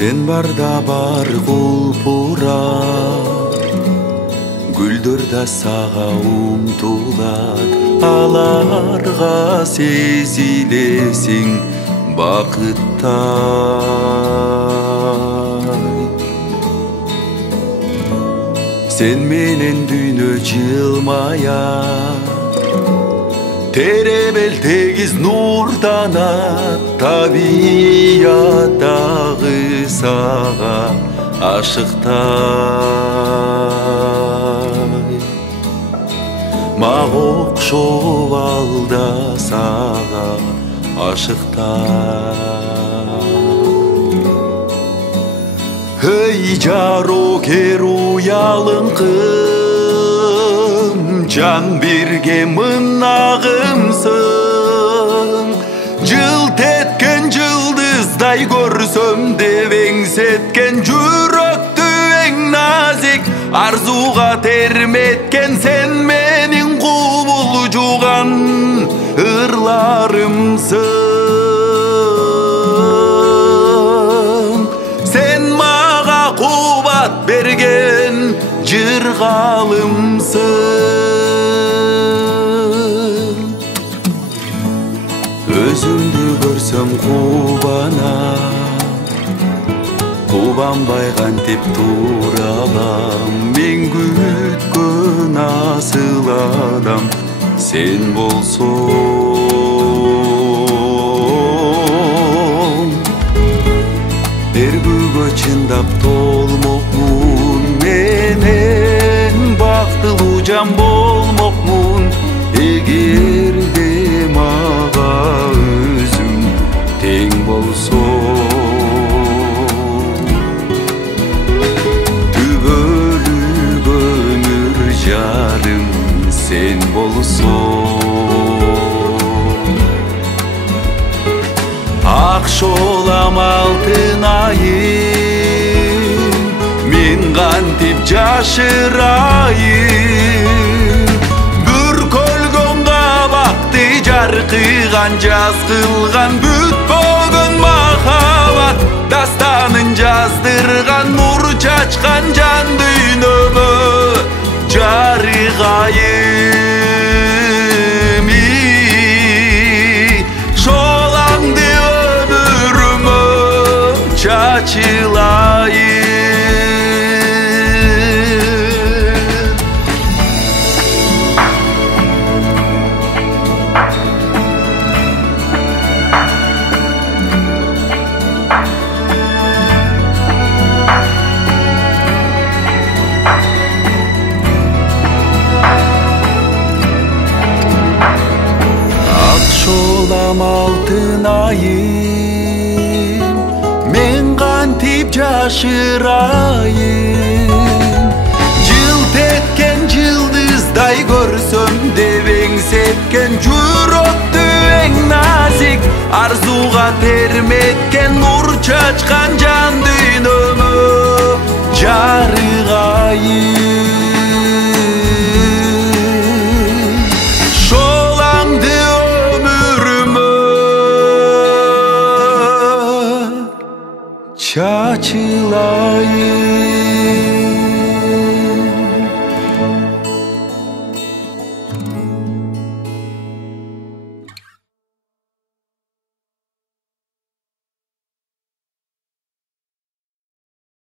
Sen barda бар кулпурар, гүлдөр да сага умтулат, аларга сезилесиң бакыттай. Sen менен дүйнө жылмаят, теребел тегиз нурданат, табият дагы сага ашыктай. Мага окшоп ал да сага ашыктай. Эй жарокер уялыңкым, жан бирге мынагымсың. Жылт эткен жылдыздай көрсөм деп эңсеткен жүрөктү эң назик арзуга терметкен сен менин кубулжуган ырларымсың. Сен мага кубат берген жыргалымсың. Өзүмдү көрсөм кубанбай кантип туралам. Мен күткөн асыл адам сен болсоң. Эргүүгө чындап толмокмун, менен бактылуу жан болмокмун. Эгерде мага өзүң тең болсоң. Түбөлүк өмүр жарым сен болсоң. Акшолам алтын айым, мен кантип жашырайын. Бүркөлгөн кабакты жаркыган жаз кылган, бүтпөгөн махабат дастанын жаздырган, нур чачкан жан дүйнөмө жарыгайым. Шолаңды өмүрүмө чачылайын. Акшолам алтын айым, мен кантип жашырайын. Жылт эткен жылдыздай көрсөм деп эңсеткен, жүрөктү эң назик арзуга терметкен, нур чачкан жан дүйнөмө жарыгайын. Шолаңды өмүрүмө чачылайын.